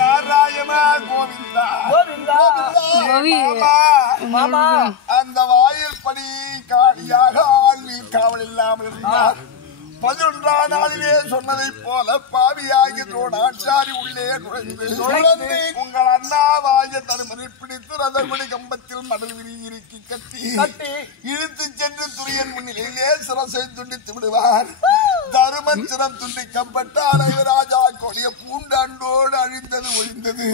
நாராயணா கோவிந்தா மாமா அந்த வாயில் படி காலியாக ஆள்வீர் காவல் இல்லாமல் இருந்தார். 11ஆம் நாளிலே சொன்னதை போல பாவியாகி துரோணாச்சாரி உள்ளே நுழைந்து உங்கள் அண்ணாவாய தருமனை பிடித்து ரதகுடி கம்பத்தில் மடல் விரிகி கட்டி இழுத்து சென்று துரியன் முன்னிலையிலே சிரசை துண்டித்து விடுவார். தருமன் சிரம் துண்டிக்கப்பட்ட அனைவராஜா கொடிய பூண்டாண்டோடு அழிந்தது ஒழிந்தது.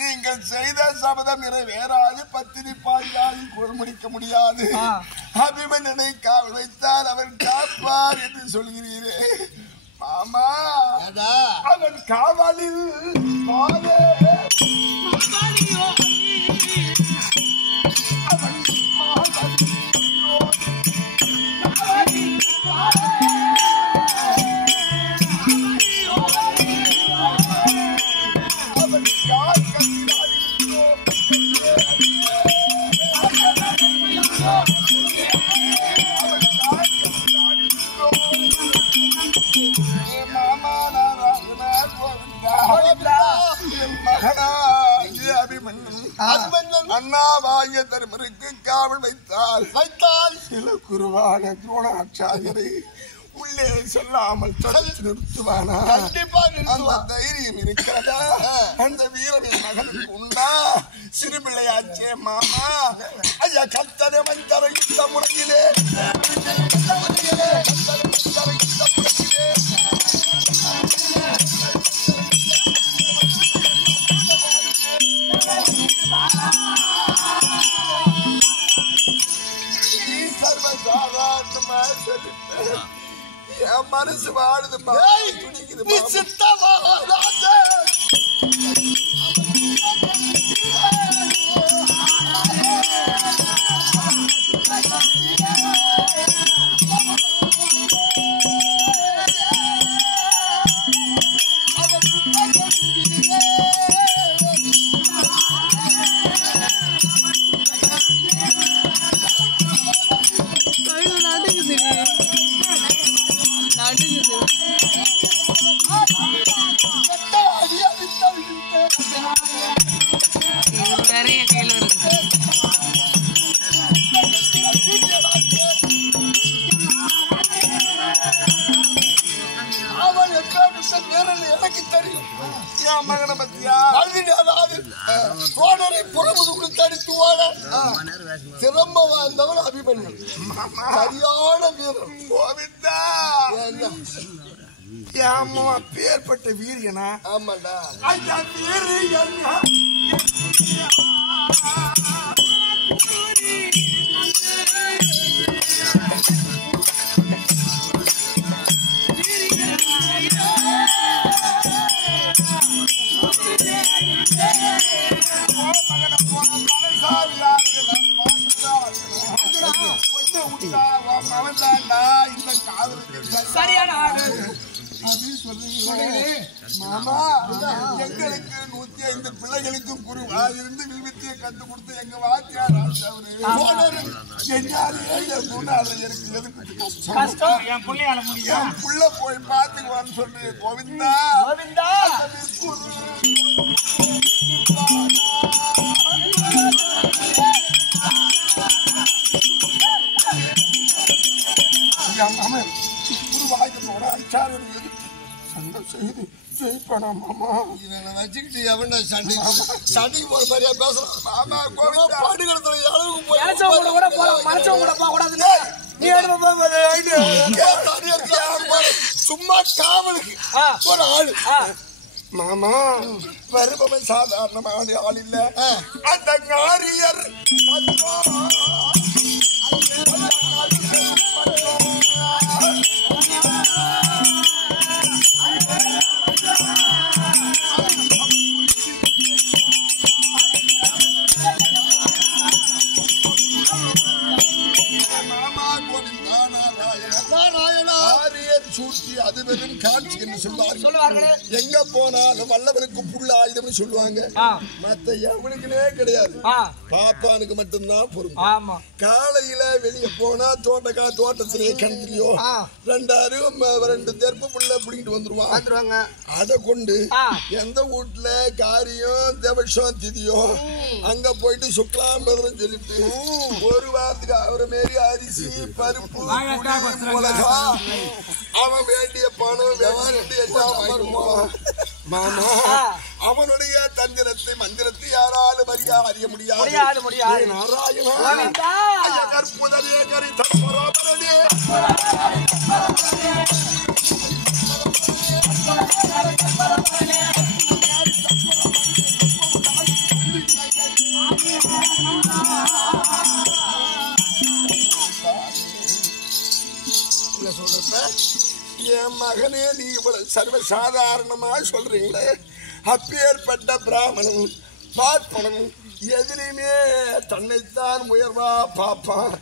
நீங்கள் செய்த சபதம் நிறைவேறாது. பத்தினி பாஞ்சாலி குரல் முடிக்க முடியாது. அபிமன்னனை காவல் வைத்தால் அவர் காப்பார் என்று சொல்கிறீரே மாமா. அவன் காவலில் அண்ணாவாய தருமருக்கு காவல் வைத்தால் சில குருவான துரோணாச்சாரியரை உள்ளே செல்லாமல் தடுத்து நிறுத்துவானா? அந்த தைரியம் இருக்கிறதா? அந்த வீரனின் மகனுக்கு உண்டா? சிறுபிள்ளையாச்சே மாமா. ஐயா கத்தனை மஞ்சர யுத்த முறையிலே என் மனசு வாடுது. எனக்கு தெரியும். என் மகனை பத்தியா சோழரை புறமுதுகுடு தடுத்து வாழ சிறம்ப வாழ்ந்தவன் அபிமன்யன். சரியான வீரன். கோவிந்தா பேர்பட்ட வீரியனா? ஆமாண்டா. மாமா எங்களுக்கு 105 பிள்ளைகளுக்கும் குருவா இருந்து வில்வித்தியை கத்து கொடுத்து எங்க வாத்தியார் என் புள்ள போய் பாத்துக்குவான்னு சொல்லி கோவிந்தா வச்சுக்கிட்டு எவன் சண்டைக்கு போற மாதிரியா பேசுறான். சும்மா காவலுக்கு ஒரு ஆளு மாமா. வருபவன் சாதாரணமான ஆள் இல்ல. அந்த நாரியர் காட்சி அது வெறும் காட்சி என்று சொல்வார்கள். எங்க போனாலும் வல்லவனுக்கு புள்ள ஆயுதம்னு சொல்லுவாங்க. மத்த எவனுக்குனே கிடையாது, பாப்பானுக்கு மட்டும்தான் பொறுப்பு. காலையில வெளியே போனா தோட்டத்திலே கிணத்துலயோ ரெண்டு தெருப்பு புள்ள பிடிக்கிட்டு வந்துருவாங்க. அதை கொண்டு எந்த வீட்டுல காரியம் தேவசம் திதியோ அங்க போயிட்டு சுக்லாம் பதிலும் சொல்லிட்டு ஒரு வாரத்துக்கு அவரை மாரி அரிசி பருப்பு மிளகா அவன் வேண்டிய பணம் மாமா அவனுடைய தந்திரத்தை மந்திரத்தை யாராலும் அறிய முடியாது. நாராயணா கற்புதலே கரி தற்பராபரனே என் மகனே நீ இவ்வளவு சர்வசாதாரணமா சொல்றீங்களே, அப்பேற்பட்ட பிராமணன் பார்ப்பனும் எதிலுமே தன்னைத்தான் உயர்வா பார்ப்பான்,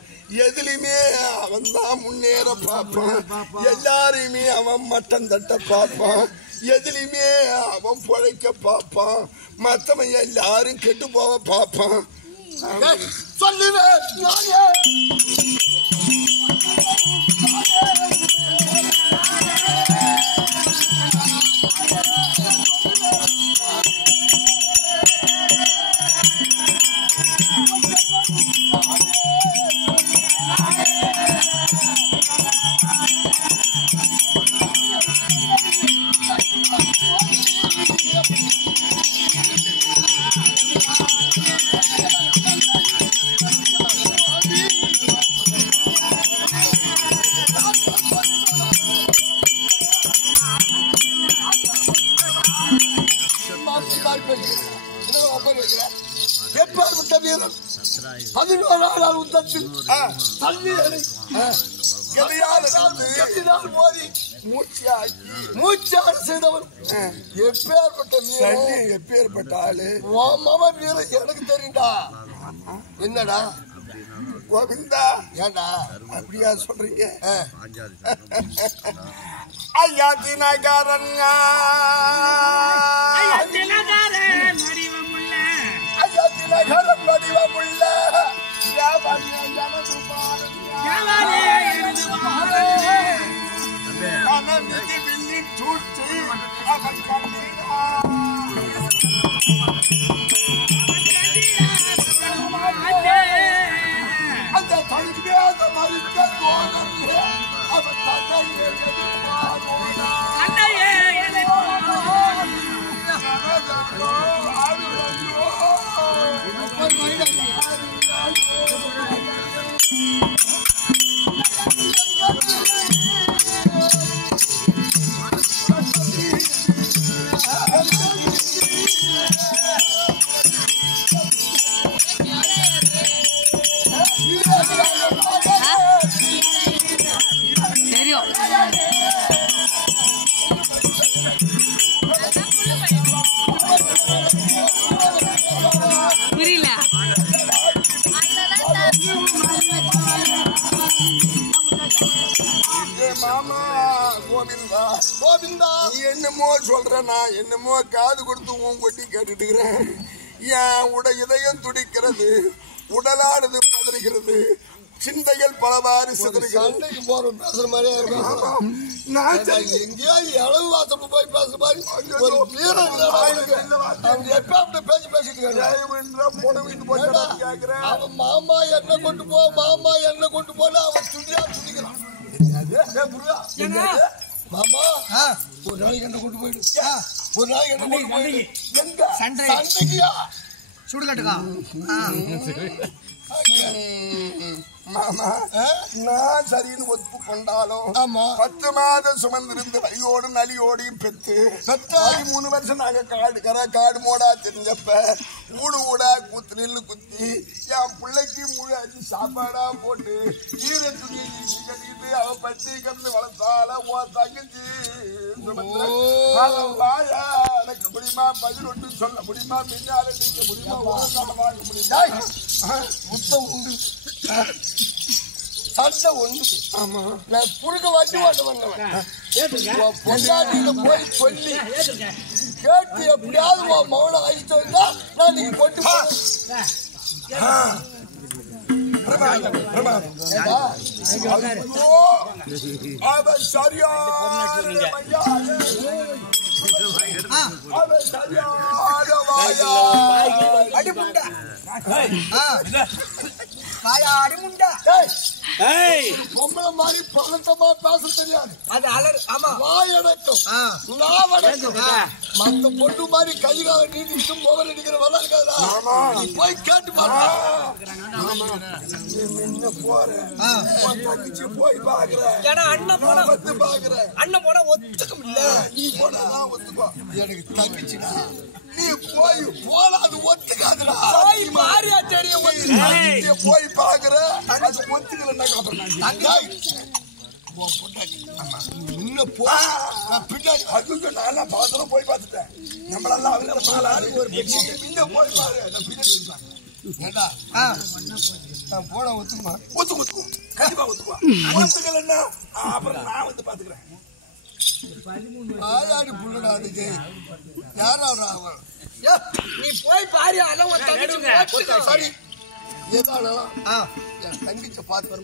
எதிலுமே அவன் தான் முன்னேற பார்ப்பான், எல்லாரையுமே அவன் மட்டம் தட்ட பார்ப்பான், எதிலுமே அவன் பிழைக்க பார்ப்பான், மற்றவன் எல்லாரும் கெட்டு போக பார்ப்பான். சொல்லுவேன் மூச்சாடு செய்தவன் எப்பேற்பட்ட ஆளு வீரன் எனக்கு தெரியும்டா. என்னடா கோவிந்தா, ஏண்டா அப்படியா சொல்றீங்க? ஐயா தினகரன் வடிவமுள்ள அந்த தனிமையாக மறிக்க என்னமோ சொல்ற, நான் என்னமோ காது கொடுத்து உன் கொட்டி கேட்டுட்டுக்கிறேன். என் இதயம் துடிக்கிறது, உடலானது பதறுகிறது, சிந்தைகள் பலவாறு சந்தைக்கு போறோம் பேசுற மாதிரியா இருக்கும். எங்கேயோ இளவு வாசல் போய் பேசுற மாதிரி ஒரு வீரன் பேசிட்டு அவன் மாமா என்ன கொண்டு போ, மாமா என்ன கொண்டு போனா அவன் துணியா துணிக்கிறான். மாமா ஒரு நாளைக்கு என்ன கொண்டு போயிடு, ஒரு நாளைக்கு என்ன கொண்டு போயிடு. எங்க சண்டைக்கியா சுடுகாட்டுக்கா? மாமா நான் சரின்னு ஒப்பு கொண்டாலும் 10 மாதம் சுமந்திருந்து வழியோடு நலியோடையும் பெத்து 13 வருஷம் நாங்க காடு மோடா தெரிஞ்சப்ப ஊடா நெல்லு குத்தி என் பிள்ளைக்கு முழு அரிசி சாப்பாடா போட்டு ஈர துணியை கட்டிட்டு அவ பச்சை கந்து வளர்த்தால ஓ தங்கச்சி எனக்கு முடியுமா, பதில் ஒன்று சொல்ல முடியுமா, பின்னால நிற்க முடியுமா, வாங்க முடியுமா? முத்தம் உண்டு, சண்டை ஒன்று. ஆமா, நான் புழுக்க வாட்டி வாட்ட வந்தவன். பொண்டாட்டியில போய் சொல்லி கேட்டு எப்படியாவது மௌனம் அழிச்சு வந்தா நான் நீங்க கொண்டு அவன் சரியான அடிமுண்டா அடிமுண்டா பொம்பளை மாதிரி பழத்தமா பேச தெரியாது. அது அலர் ஆமா வாயடக்கம் லாவடக்கம். மத்த பொண்ணு மாதிரி கைகால நீட்டிட்டு மோகல் அடிக்கிற வரலாம் இருக்காதா? போய் கேட்டு பாருங்க. போய் பாக்குறேன். அண்ணன் போனா வந்து பாக்குறேன். அண்ணன் போனா ஒத்துக்கும் இல்ல. நீ போனா ஒத்துக்கோ. எனக்கு தங்கச்சிடா. நீ போய் போல அது ஒத்துக்காதுடா. போய் மாறியா தெரியும். போய் பாக்குற அது ஒத்துக்கலன்னா அப்புறம் பின்னாடி அதுக்கு நான் பார்த்தோம் போய் பார்த்துட்டேன். நம்மளெல்லாம் அவங்க ஒரு போய் பாரு ஏண்டா போன ஒத்துக்குமா ஒத்துக்கும் கண்டிப்பா ஒத்துக்குவா. ஒத்துக்கலன்னா அப்புறம் நான் வந்து பாத்துக்கிறேன். ஆயாடி புள்ளடா அதுக்கு யாரா அவன் நீ போய் பாரு. சரி ஏதானாலும் என் தங்கிச்ச பார்த்து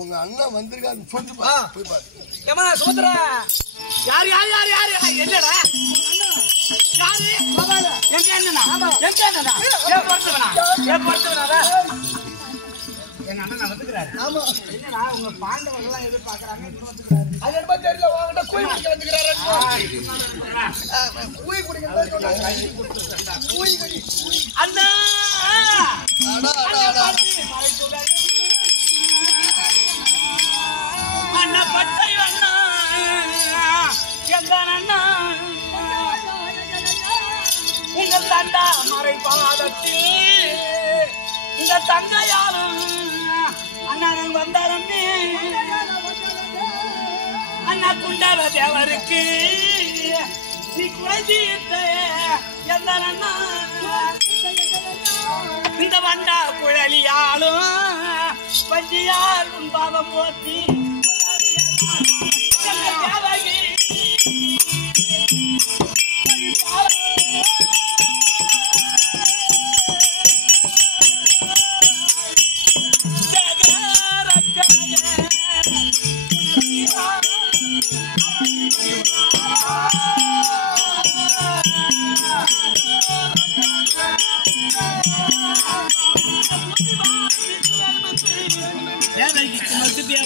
உங்க அண்ணன் வந்திருக்கான்னு சொல்லி போய் பாரு. ஏமா சோதரா யார் யார் யார் யார் என்னடா யாரு எங்க அண்ணனா எங்க அண்ணனா ஏன் படுத்துவனா எங்க அண்ணன் வந்துக்கிறாரு. ஆமா என்னடா உங்க பாண்டவங்க எல்லாம் எதிர்பார்க்கறாங்க. அது என்ன தெரியல. வாங்கடா கூய் குடிக்க வந்துக்கிறாரு. கூய் குடிக்கிறதா சொன்னாங்க. கூய் குடி அண்ணா அடா அடா அண்ணா பட்டை அண்ணா எங்க அண்ணா இந்த தண்டா மறை பாதத்தில் இந்த தங்கையாலும் அண்ணன் வந்தாரண்ணே அண்ணா குண்டல தேவருக்கு நீ குறைதீர்த்த எந்த அண்ணா இந்த வண்டா குழலியாலும் பஞ்சியால் உன் பாவம் போற்றி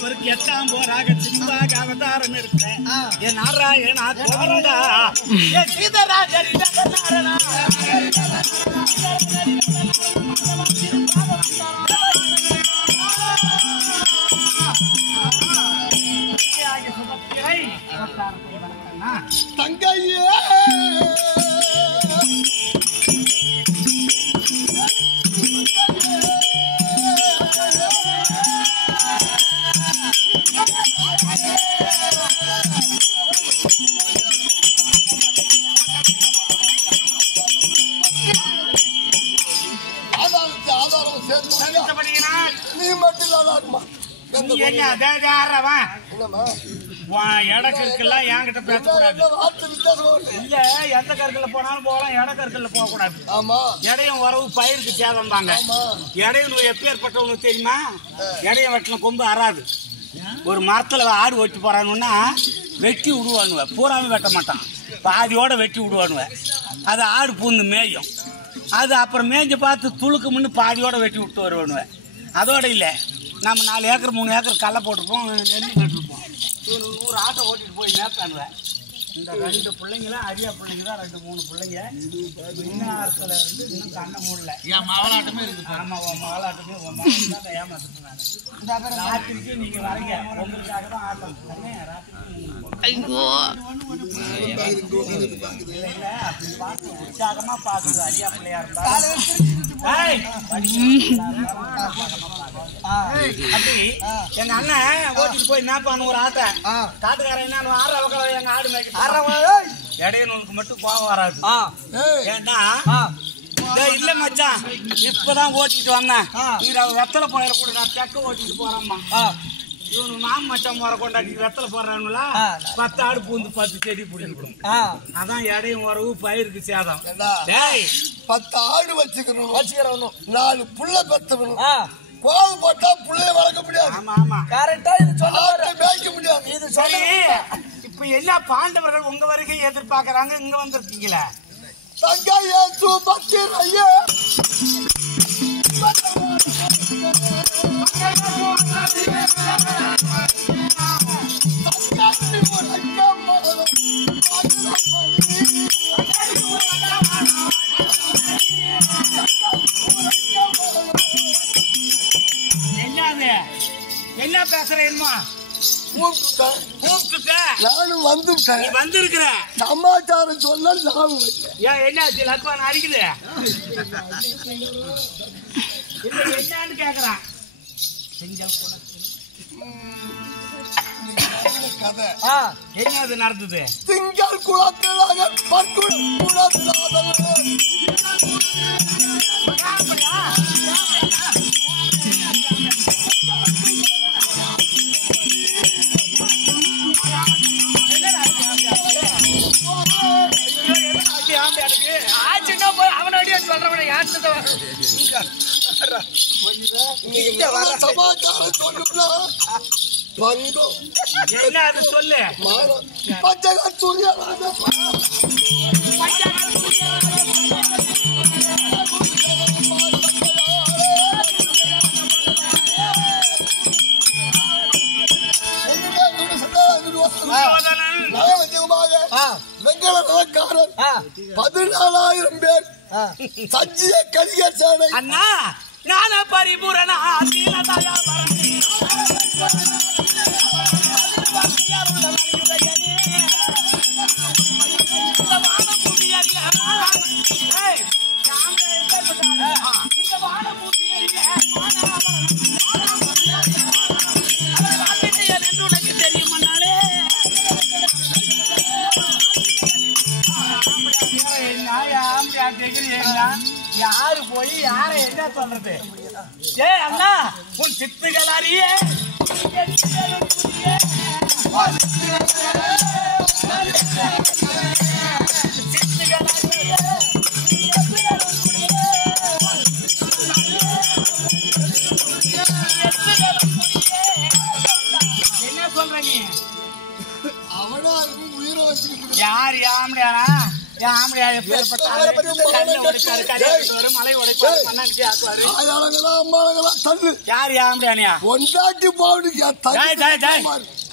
அவருக்கு 8ஆம் போராக சிம்பாக அவதாரம் எடுத்தேன். என் நாராயணா கோவிந்தா என் சீதராஜரி நாரணா தங்கையே நீ மட்டும் இடக்கெல்லாம் என்கிட்ட பேசக்கூடாது. இல்ல எந்த கருக்கல்ல போனாலும் போகலாம், இடக்கருக்கல்ல போக கூடாது. இடையும் வரவு பயிருக்கு சேதம் தாங்க. இடையும் எப்பேற்பட்டவனுக்கு தெரியுமா? இடையம் வெட்டின கொம்பு அறாது. ஒரு மரத்துல ஆடு வெட்டி போறானுன்னா வெட்டி விடுவானுவ, பூராமே வெட்ட மாட்டான், பாதியோட வெட்டி விடுவானுவ. அது ஆடு பூந்து மேயும். அது அப்புறம் மேய்ஞ்சு பார்த்து துளுக்கு முன்னு பாதியோட வெட்டி விட்டு வருவானுவ. அதோட இல்லை, நம்ம 4 ஏக்கர் 3 ஏக்கர் கடலை போட்டிருப்போம், நெல் நட்டுருப்போம். 100 ஆட்டை ஓட்டிட்டு போய் மேற்கானுவேன். இந்த 2 பிள்ளைங்களும் அரியா பிள்ளைங்க தான், 2-3 பிள்ளைங்க. இன்னும் ஆரத்தில் இருந்து இன்னும் கண்ணை மூடல. என் மகளாட்டமே இருக்குது. ஆமாம், உன் மகளாட்டமே உன் மகன் தான் ஏமாத்துட்டு நான். ராத்திரிக்கு நீங்கள் வரீங்க, உங்களுக்காக தான் ஆட்டம். உற்சாகமா பாக்குது அரியா பிள்ளையா இருந்தா. எங்க அண்ணன் ஓட்டிட்டு போய் மேப்பான்னு ஒரு ஆட்டை காட்டுக்காரன் என்ன ஆறவங்க எங்க ஆடு மேய்க்க இடையனுக்கு மட்டும் கோவம் வராது. ஏன்னா இல்ல மச்சான், இப்பதான் ஓட்டிட்டு வந்தேன், நீங்க வெத்தலை போயிட கூட நான் தெக்க ஓட்டிட்டு போறேம்மா. இவனு மாம மச்சான் முறை கொண்டாடி வெத்தலை போடுறானுங்களா 10 ஆடு பூந்து 10 செடி பிடிக்கணும். அதான் இடையும் உறவு பயிருக்கு சேதம். 10 ஆடு வச்சுக்கிறோம் 4 புள்ள பெத்தவனும் கோவம் போட்டா புள்ளைய வளர்க்க முடியாது. ஆமா ஆமா கரெக்டா இது சொல்ல மேய்க்க முடியாது. இது சொல்லி இப்ப எல்லா பாண்டவர்கள் உங்க வரைக்கும் எதிர்பார்க்கறாங்க. இங்க வந்திருக்கீங்களா தங்கையா சூப்பர் ஐயா என்ன பேசுறேன்மா? நானும் வந்துட்டேன். வந்திருக்கிற சமாச்சாரம் சொல்ல நானும் ஏன் என்னாச்சு? லக்வான் அடிக்குது என்னன்னு கேக்குறான். கதை என்னது நடந்தது? திங்கள் குளத்திலாக அவனோட சொல்றவன சமாச்சாரம் சொல்லுங்களா பங்கம் என்ன அது சொல்லு. வெங்கல நலக்காரர் 14,000 பேர் சஞ்சிய கலிகர் சேனை. அண்ணா ஞான பரிபூரண யாரு போய் யார என்ன சொல்றது? அண்ணா உன் சித்துகள் அறிய என்ன சொல்றீங்க? அவனா இருக்கும் உயிரை வச்சுக்கிட்டு யார் யாமடியானா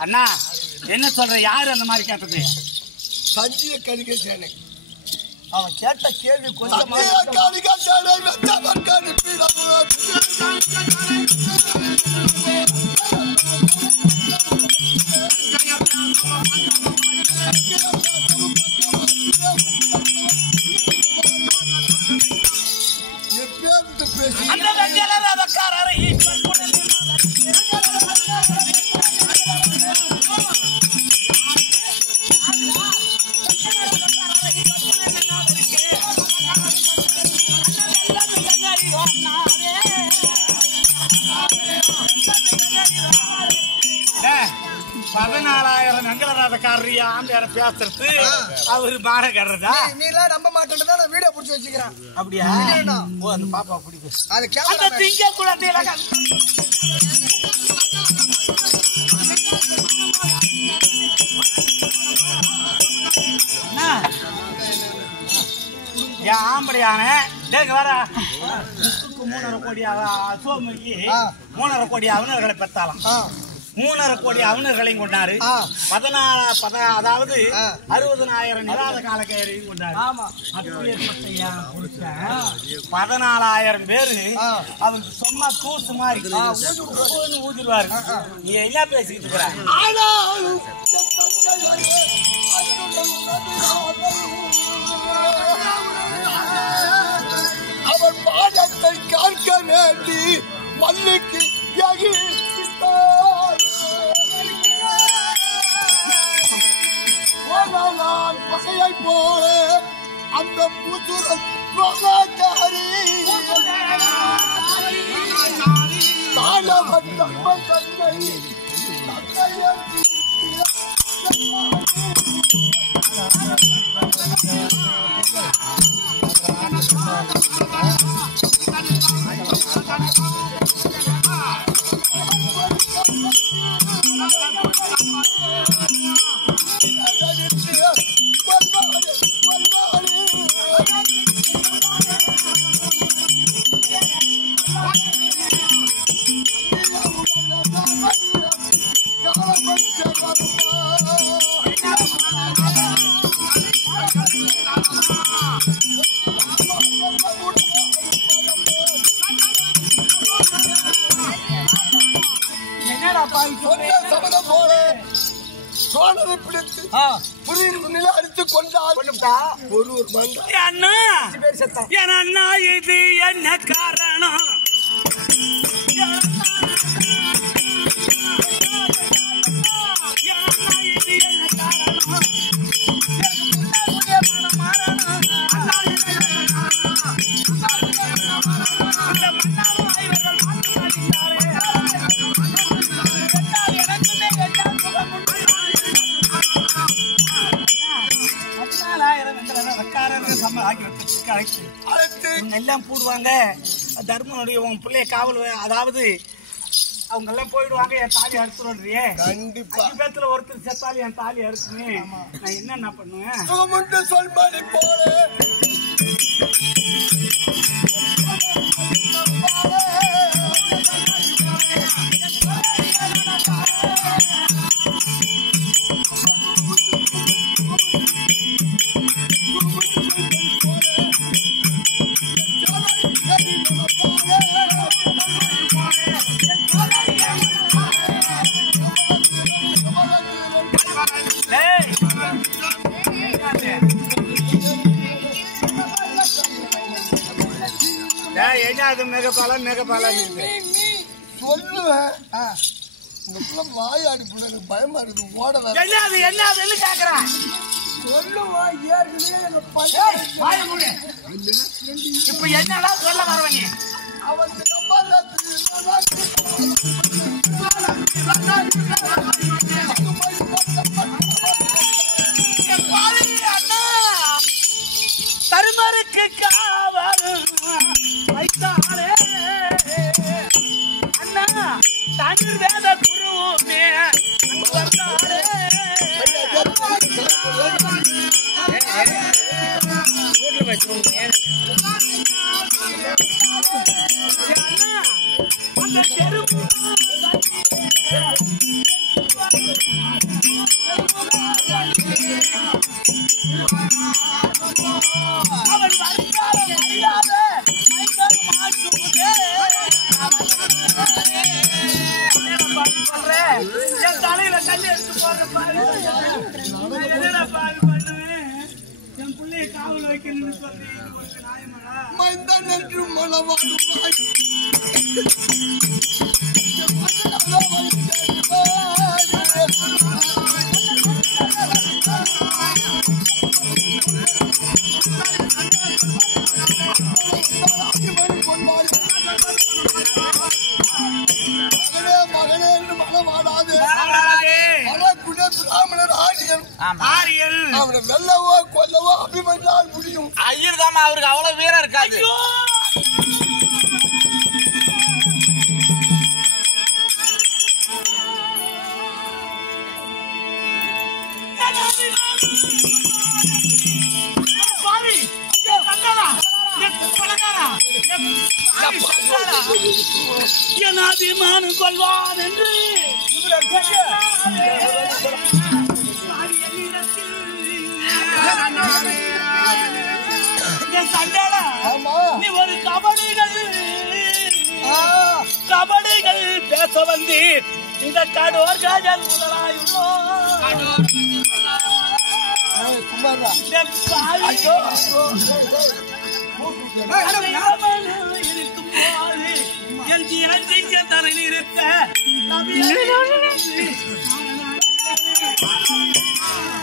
அண்ணா என்ன சொல்ற? யாரு அந்த மாதிரி கேட்டது? சஞ்சிய கலிக சேனை. அவன் கேட்ட கேள்வி கொஞ்சம் மங்களராதக்காரரியா ஆம்பியார பேசுறது அவரு மாறக்காரதா? நீ எல்லாம் நம்ப மாட்டேன்னு தான் நான் வீடியோ புடிச்சு வச்சுக்கிறேன். அப்படியா? ஓ அந்த பாப்பா பிடிக்கும். அது கேமரா திங்க குளத்தில ஆம்படியான வர 3.5 கோடி சோமுக்கு 3.5 கோடி அவனர்களை பெற்றாலாம். 3.5 கோடி அவனர்களையும் கொண்டாரு. 60,000 நிராத காலக்கையரையும் கொண்டாரு. 14,000 பேரு அவருக்கு சொன்னா தூசு மாதிரி ஊதிடுவாரு. நீ என்ன பேசிக்கிட்டு இருக்கிற? அவர் பாதத்தை காக்க வேண்டி மல்லுக்கு பகையை போல அந்த புதுரன் தானவன் தன்னை அடித்து கொண்டால் ஒரு அண்ணா இது என்ன காரணம் எல்லாம் போடுவாங்க தர்மனுடைய உன் பிள்ளைய காவல் அதாவது அவங்க எல்லாம் போயிடுவாங்க என் தாலி அறுத்துருன்றியே கண்டிப்பா பேத்துல ஒருத்தர் செத்தாலும் என் தாலி அறுத்துமே நான் என்ன பண்ணுவேன் சொல்படி போல வாயாடி பயமா இருக்கு ஓட என்ன கேக்குறான் இப்ப என்னதான் சொல்ல வரவங்க அவன் தருமருக்கு காவல் வைத்தாலே அண்ணா தண்ணீர் வேத குருவே வந்தாலே அந்த செருப்பு அவன் வருங்காலம் அறியாத என் தலையில தண்ணி எடுத்து போடுற பாரு என்னடா பாரு பண்ணுவேன் என் பிள்ளைய காவல் வைக்கணும்னு சொல்லி அவனை வெல்லவோ கொல்லவோ அபிமன்றால் முடியும். ஐயர்தாமா அவருக்கு அவ்வளவு வீரம் இருக்காது. என் அபிமானம் கொள்வான் என்று நீ ஒரு கபடிகள் பேச வந்து இந்த கடோர் காஜல் முதலாயுள்ளோ என் தீரத்திங்க தலையில் இருக்க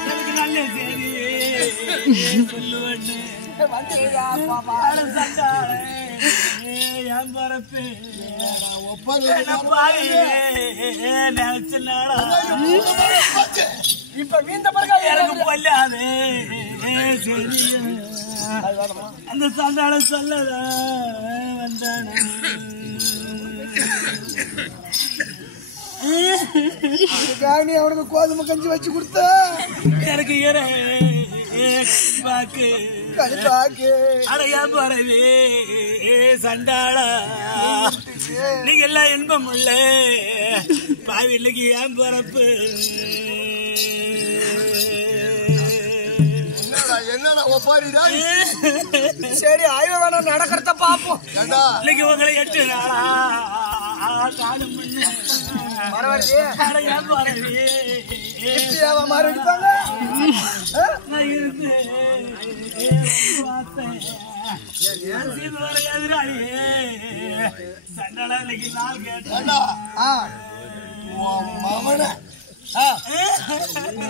எனக்கு நல்ல செய்தி சொல்லுவேன்னு ஏன் பரப்பு நினைச்சனாடா இப்ப மீந்த பிறகு எனக்கு பொல்லாது அந்த சண்டால சொல்லதா வந்தான நீ அவனுக்கு கோதுமை கஞ்சி வச்சு கொடுத்த எனக்கு பாக்கு அடையா பரவி சண்டாளா நீங்க எல்லாம் இன்பம் உள்ள பாவிலைக்கு ஏன் பரப்பு என்னடா ஒப்பாரிடா சரி ஆய்வு வேணாம் நடக்கிறத பாப்போம் இன்னைக்கு உங்களை 8 நாளா காலம் பண்ணு அடையா பரவி மாறி அடிப்பாங்க நான் இருந்து சண்டாளா இன்னைக்கு நாள் கேட்டா மவன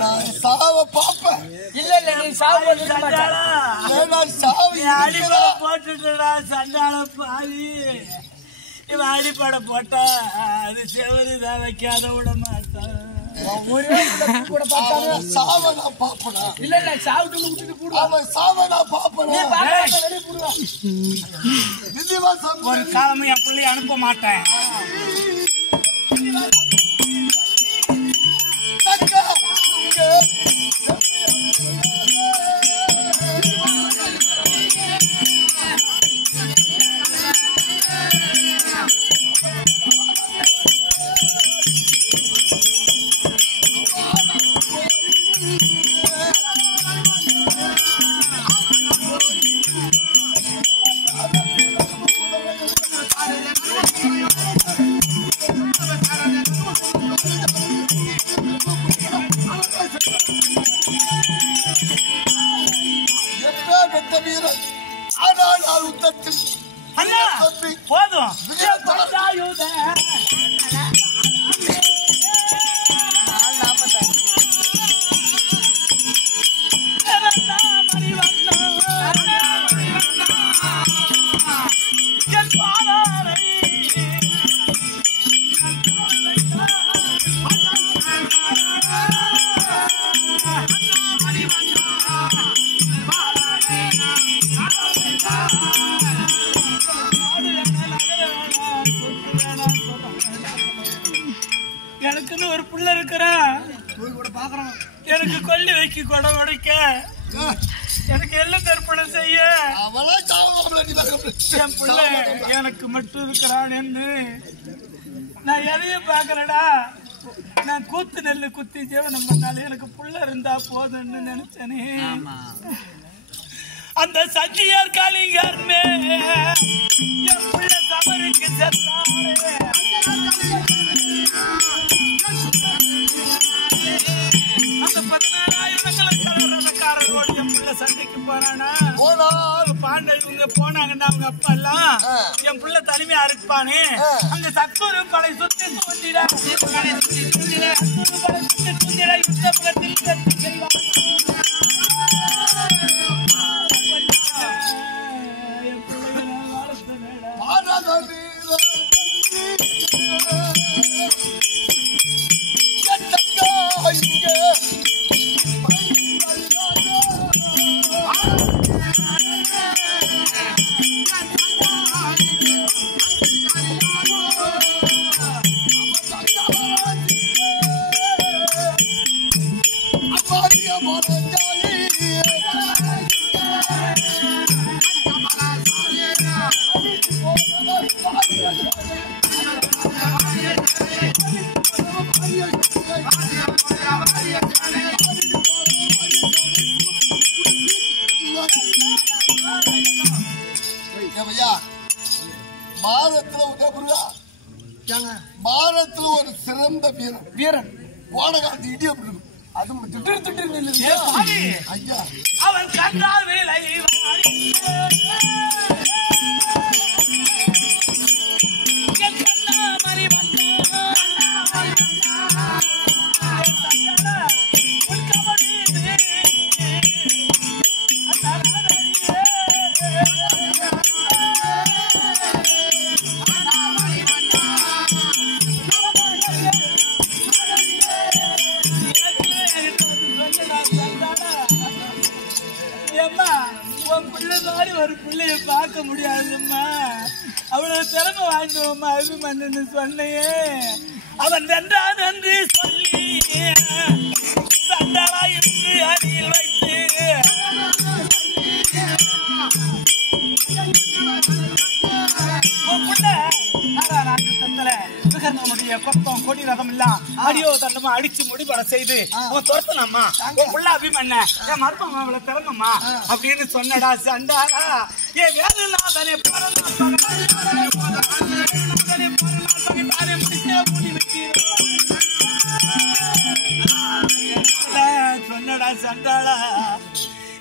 நான் சாவ பாப்பேன் இல்ல நீ சாவு நான் சாவி அடிப்படை போட்டுட்டா சண்டாள பாவி இவன் அடிப்படை போட்டா அது செவருதான் வைக்காத விட மாட்டான் சாவ நான் பாப்பனா இல்ல இல்ல சாவிட்டு விட்டுட்டு போடுவா சாவ நான் பாப்பனா ஒரு காலமும் என் பிள்ளைய அனுப்ப மாட்டேன் போதும் எனக்குன்னு ஒரு புள்ள இருக்கிறான் எனக்கு கொல்லி வைக்க கொடை உடைக்க எனக்கு எல்லாம் தர்ப்பணம் செய்ய என் பிள்ளை எனக்கு மட்டும் இருக்கிறான் என்று நான் எதையும் பாக்கலடா நான் கூத்து நெல்லு குத்தி ஜீவனம் பண்ணாலும் எனக்கு புள்ள இருந்தா போதும்னு நினைச்சேனே அந்த சத்தியார் காளிங்காரமே என் பிள்ளை சமருக்கு சென்றாரே அந்த 16,000 என் பிள்ளை சண்டைக்கு போறானா பாண்டை இவங்க போனாங்கன்னா அவங்க அப்பா எல்லாம் என் பிள்ளை தனிமையா இருப்பானே அங்க சத்தூர் கொலை சுத்தி தூண்டிட யுத்தத்தில் செய்வாங்க என் பிள்ளை வாரத்தை பாரதத்துல ஒரு சிறந்த வீரன் கோடகாத்து இடியம் அது திட்டு திட்டு ஐயா அவன் கண்டால் வேலை அம்மா அபிமன்னன்னு சொன்னையே அவன் வென்றான் என்று சொல்லி சண்டாளாயிருந்து அடியில் வைத்து கொப்பம் கொடி ரதம் இல்ல அடியோ தண்டமா அடிச்சு முடிபட செய்து துரத்தனம்மா உள்ள அபிமன்ன என் மருமம் அவளை திறமம்மா அப்படின்னு சொன்னடா சண்டாளா ஏ வேலுநாதனே சொன்னடா சண்டாளா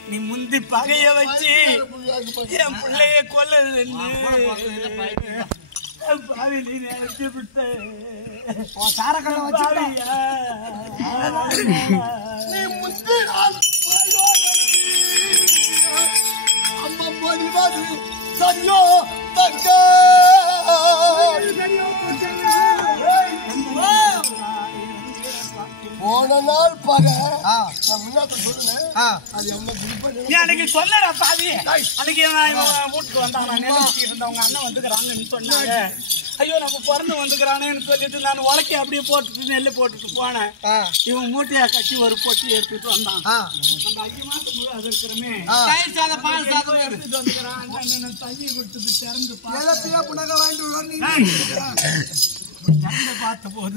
நீ முந்தி பகைய வச்சு என் பிள்ளைய கொல்ல சரியோ தங்க போன நாள் பக அன்னைக்கு சொல்லடா பாதி அன்னைக்கு வீட்டுக்கு வந்தாங்க இருந்தவங்க அண்ணன் வந்துக்கிறாங்கன்னு சொன்னாங்க ஐயோ நம்ம பிறந்து வந்துக்கிறானேன்னு சொல்லிட்டு நான் உலக்கி அப்படியே போட்டுட்டு நெல்லு போட்டுட்டு போனேன் இவன் மூட்டையா கட்டி ஒரு பொட்டி எடுத்துட்டு வந்தான் அந்த 5 மாசம் முழு அது இருக்கிறமே எடுத்துட்டு வந்துக்கிறான் தண்ணி கொடுத்துட்டு திறந்து பார்த்த போது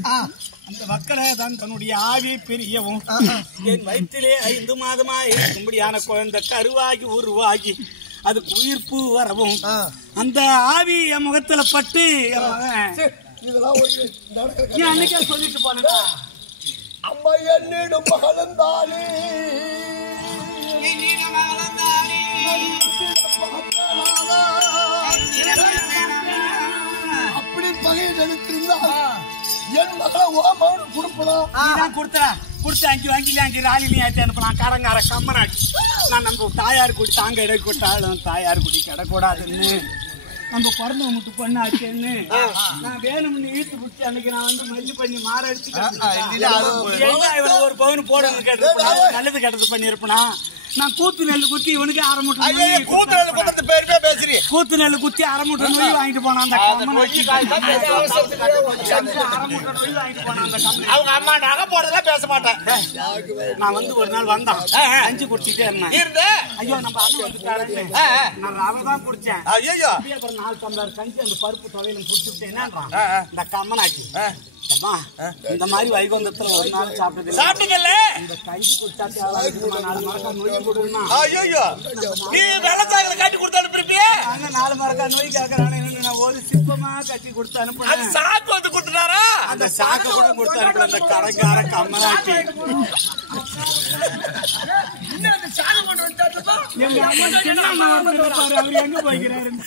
அந்த மக்களை தான் தன்னுடைய ஆவி பிரியவும் என் வயிற்றிலே 5 மாதமா இருக்கும்படியான குழந்தை கருவாகி உருவாகி அதுக்கு உயிர்ப்பு வரவும் அந்த ஆவி என் முகத்துல பட்டு அன்னைக்கே சொல்லிட்டு போனதா அம்மா என்னிடம் மகளந்தாளே அப்படி பகை நினைத்திருந்தா என் மகளை ஓமாவோட கொடுப்பலாம் நீதான் கொடுத்து 5 ராலிலையும் ஆட்டி அனுப்பலாம் காரங்கார கம்மனாட்டி நான் நம்ம தாயார் குடி தாங்க இடை கொட்டாலும் தாயார் குடி கிடக்கூடாதுன்னு நம்ம பிறந்தவங்க மட்டும் பொண்ணாச்சுன்னு நான் வேணும்னு இழுத்து பிடிச்சி அன்னைக்கு நான் வந்து மல்லி பண்ணி மாற அடிச்சு ஒரு பவுன் போடணும் கேட்டு நல்லது கெட்டது பண்ணிருப்பனா நான் கூத்து நெல் குத்தி இவனுக்கு அரை மூட்டை கூத்து நெல் குத்தி அரை மூட்டை நோய் வாங்கிட்டு போனான் அந்த அவங்க அம்மா நகை போடலாம் பேச மாட்டேன். நான் வந்து ஒரு நாள் வந்தான் கஞ்சி குடிச்சிட்டே இருந்தேன். ஐயோ நம்ம அண்ணன் வந்துட்டாரு நான் ரவை தான் குடிச்சேன். ஐயோ அப்புறம் 4 டம்ளர் கஞ்சி அந்த பருப்பு துவையில குடிச்சுட்டு என்னன்றான் இந்த கம்மனாக்கி இந்த மாதிரி வைகுந்தத்துல ஒரு நாள் சாப்பிட்டீங்கல்ல இந்த கஞ்சி குடிச்சா 4 மரக்கா நோய் கொடுனா நீ வெள்ளச்சாயில கட்டி கொடுத்து அனுப்பிருப்பியே அங்க 4 மரக்கா நோய் கேக்குறானே நான் ஒரு சிப்பமா கட்டி கொடுத்து அனுப்புறேன். சாக்கு வந்து கொடுத்துட்டாரா அந்த சாக்கு கூட கொடுத்து அனுப்புறேன். அந்த கடைக்கார கம்மனாக்கி எங்க அம்மா சின்ன அவர் எங்க போய்கிறாருன்னு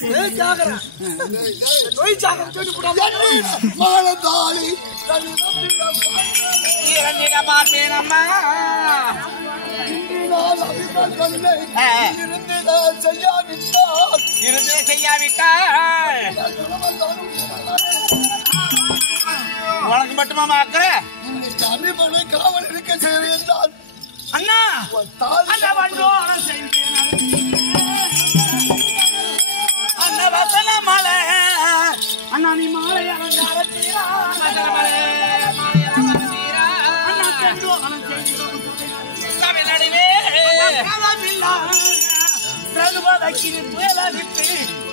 செய்யாவிட்டால் உனக்கு மட்டுமா மாக்குற தமிழ்மனை காவல் இருக்க செய்தால் அண்ணா அண்ணா வந்தோம் அண்ணா வசன மலை அண்ணா நீ மாலை அலங்காரத்தீரா அண்ணா சென்று தமிழ்நாடுவே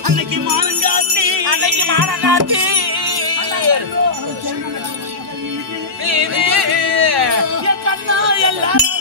அன்னைக்கு மானங்காத்தி கண்ணா எல்லாரும்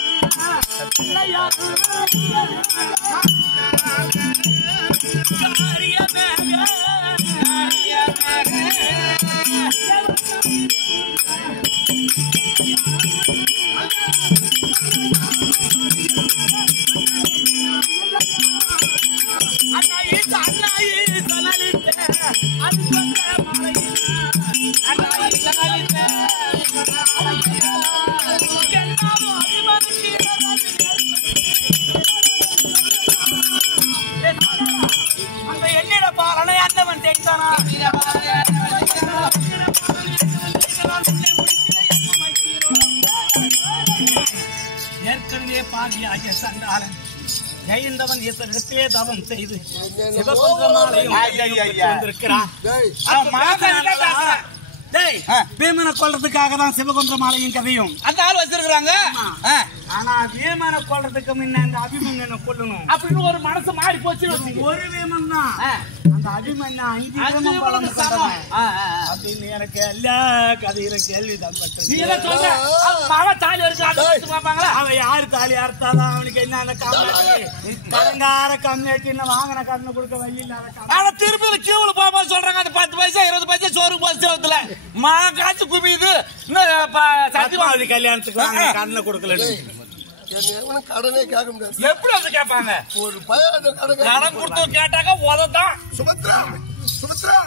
ஏற்கனவே பாதியாகிய சண்டாளன் ஜெயந்தவன் இடத்திலே தவம் செய்து சிவகுந்தமாலையும் வந்திருக்கிறான். பீமனை கொல்றதுக்காக தான் சிவகுன்ற மாலையும் கதையும் அந்த ஆள் வச்சிருக்காங்க. ஆனா பீமனை கொல்றதுக்கு முன்ன இந்த அபிமன்யனை கொல்லணும் அப்படின்னு ஒரு மனசு மாறி போச்சு. ஒரு பீமன் தான் அந்த அபிமன்யா 5 பீமன் பலம் அப்படின்னு எனக்கு எல்லா கதையிலும் கேள்விதான் பட்டது. அவன் யாரு தாலி அறுத்தாதான் அவனுக்கு என்ன அந்த கலங்கார கம்மியாட்டி வாங்கின கடனை கொடுக்க வழி இல்லாத திருப்பி கியூல போகும்போது சொல்றாங்க அந்த 10 பைசா 20 பைசா சோறு போச்சுல மா காசு குமியுது. சத்தியமாவதி கல்யாணத்துக்கு கடனை கொடுக்கல கடனே கேட்க முடியாது. எப்படி வந்து கேட்பாங்க? ஒரு பையன் கடன் கொடுத்து கேட்டாக்க உதத்தான். சுபத்ரா சுபத்ரா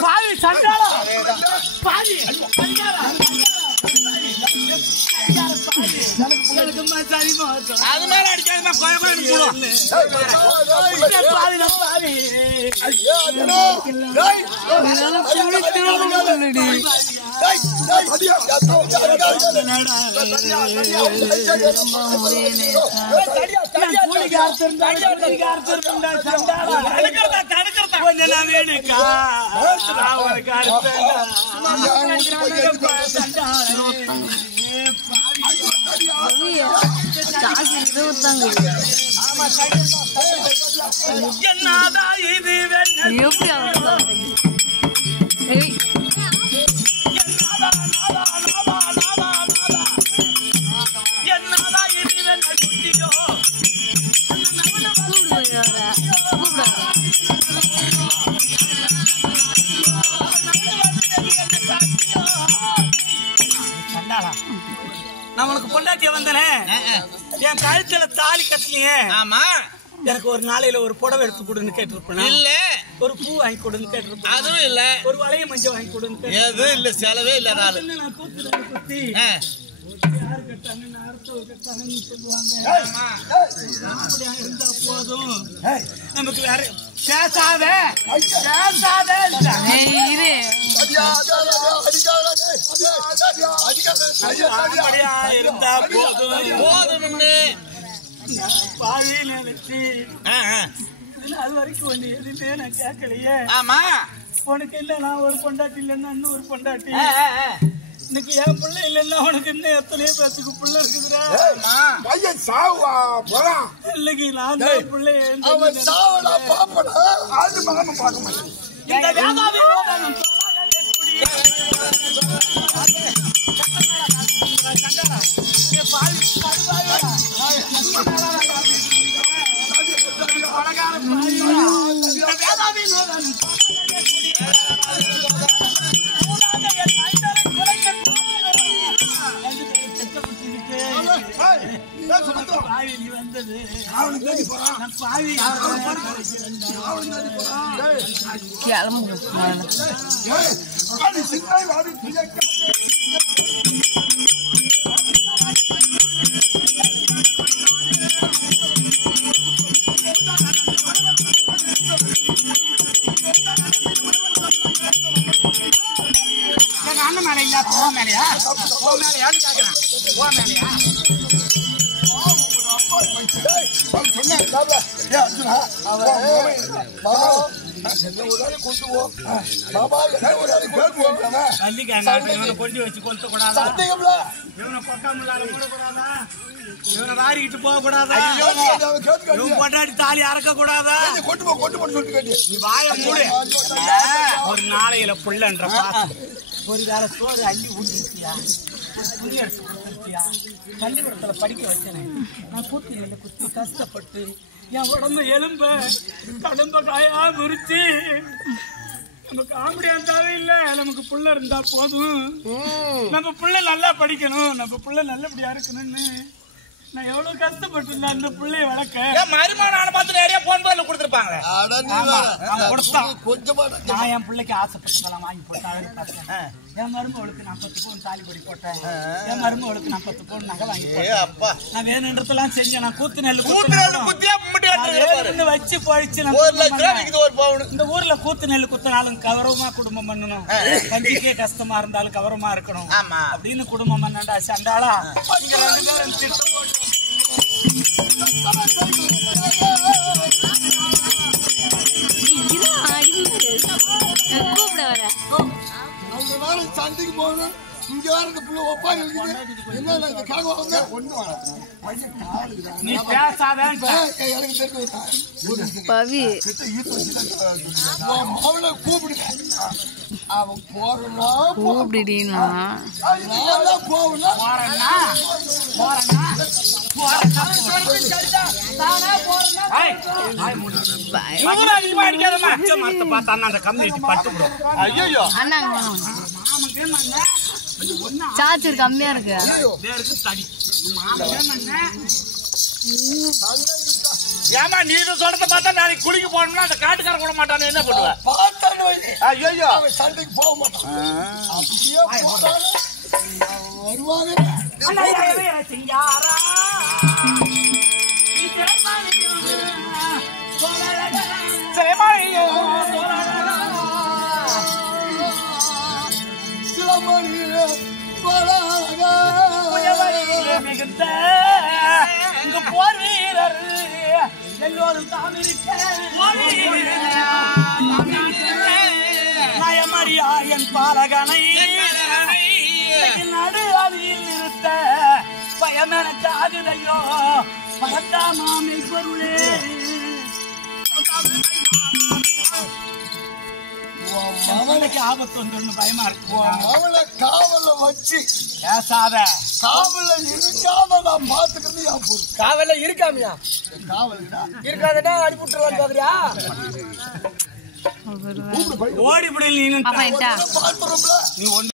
பாவி சண்டாளா பாவி அது மேல அடிக்காத என்னடா இது நம்மளுக்கு பொண்டாட்டிய வந்தனே என் கழுத்துல தாலி கட்டலையே. ஆமா, எனக்கு ஒரு நாளையில ஒரு புடவை எடுத்து கொடுன்னு கேட்டிருப்பேன். இல்ல ஒரு பூ வாங்கி கொடுன்னு கேட்டிருப்பேன். அதுவும் இல்ல ஒரு வளைய மஞ்சள் வாங்கி கொடுன்னு எதுவும் இல்ல. செலவே இல்ல. நான் குத்தி யாரு கட்டாங்க அர்த்தம் கட்டாங்கன்னு சொல்லுவாங்க. இருந்தா போதும் நமக்கு வேற பேசாத இருந்தா போதும் பாவியில் நினைச்சு அது வரைக்கும் ஒண்ணு எதுவுமே நான் கேட்கலையே. ஆமா, உனக்கு இல்ல நான் ஒரு பொண்டாட்டி இல்லைன்னா இன்னும் ஒரு பொண்டாட்டி. இன்னைக்கு என் பிள்ளை இல்லைன்னா உனக்கு இன்னும் எத்தனையோ பேத்துக்கு பிள்ளை இருக்குதுடா. இல்லைக்கு நான் பிள்ளை அண்ணன் மேல இல்ல போ மேலையா கொண்டு வச்சு கொல்ல கூடாதா? இவனை கொட்டாமுள்ளால போடக்கூடாதா? இவனை வாரிக்கிட்டு போக கூடாதா? இவன் பொண்டாட்டி தாலி அறக்க கூடாதா? நீ வாய மூடு. ஒரு நாளையில புள்ளன்ற ஒரு வேலை சோறு அள்ளி ஊட்டியா புளி எடுத்து கொடுத்துருக்கியா? பள்ளிக்கூடத்துல படிக்க வச்சேனே நான் குத்தி கஷ்டப்பட்டு என் உடம்பு எலும்ப கடம்ப காயா முறிச்சு நமக்கு ஆம்படியா இருந்தாவே இல்ல, நமக்கு புள்ள இருந்தா போதும், நம்ம புள்ள நல்லா படிக்கணும், நம்ம புள்ள நல்லபடியா இருக்கணும்னு நான் எவ்வளவு கஷ்டப்பட்டு அந்த பிள்ளைய வளர்க்க மருமான பார்த்து நிறைய போன் பேர்ல கொடுத்துருப்பாங்க. கொஞ்சமா நான் என் பிள்ளைக்கு ஆசைப்பட்டதெல்லாம் வாங்கி போட்டேன். என் மருமகளுக்கு நான் 10 பவுன் தாலிபடி போட்டேன். என் மருமகளுக்கு நான் 10 பவுன் நகை வாங்கி போட்டேன். நான் வேணுன்றதெல்லாம் செஞ்சேன். நான் கூத்து நெல் வச்சு போயிடுச்சு. இந்த ஊர்ல கூத்து நெல் குத்தினாலும் கௌரவமா குடும்பம் பண்ணணும். கஞ்சிக்கே கஷ்டமா இருந்தாலும் கௌரவமா இருக்கணும் அப்படின்னு குடும்பம் பண்ணா சண்டாளா. சண்டைக்கு போகணும். இங்க வேற புள்ள ஒப்பாரி என்ன நீ பேசாத எனக்கு தெரிஞ்சு அவனை கூப்பிடுங்க. அவன் போறனா கூப்பிடுடா சார்ஜர் கம்மியா இருக்கு. ஏமா நீ சொல்றத பார்த்தா நாளைக்கு குளிக்க போனோம்னா அந்த காட்டுக்கார கூட மாட்டானு என்ன பண்ணுவ? ஐயோ சண்டைக்கு போக மாட்டான். அப்படியே வருவாங்க. மிகுந்த இங்க போர் வீரர் எல்லோரும் தாமிருக்க நயமறியா என் பாலகனை நடு அழியில் நிறுத்த பயம் எனக்கு ஆகுதையோ பரத்தாமாமே பொருளே. அவனுக்கு ஆபத்து வந்து பயமா இருக்கு. அவளை காவல வச்சு பேசாத. காவல இருக்காம நான் பாத்துக்கிறது என் பொறுப்பு. காவல்ல இருக்காமியா? காவல் இருக்காதுன்னா அடிபட்டுருவான்னு பாக்குறியா? ஓடி முடியல பாப்பா பாத்துறோம்ல. நீ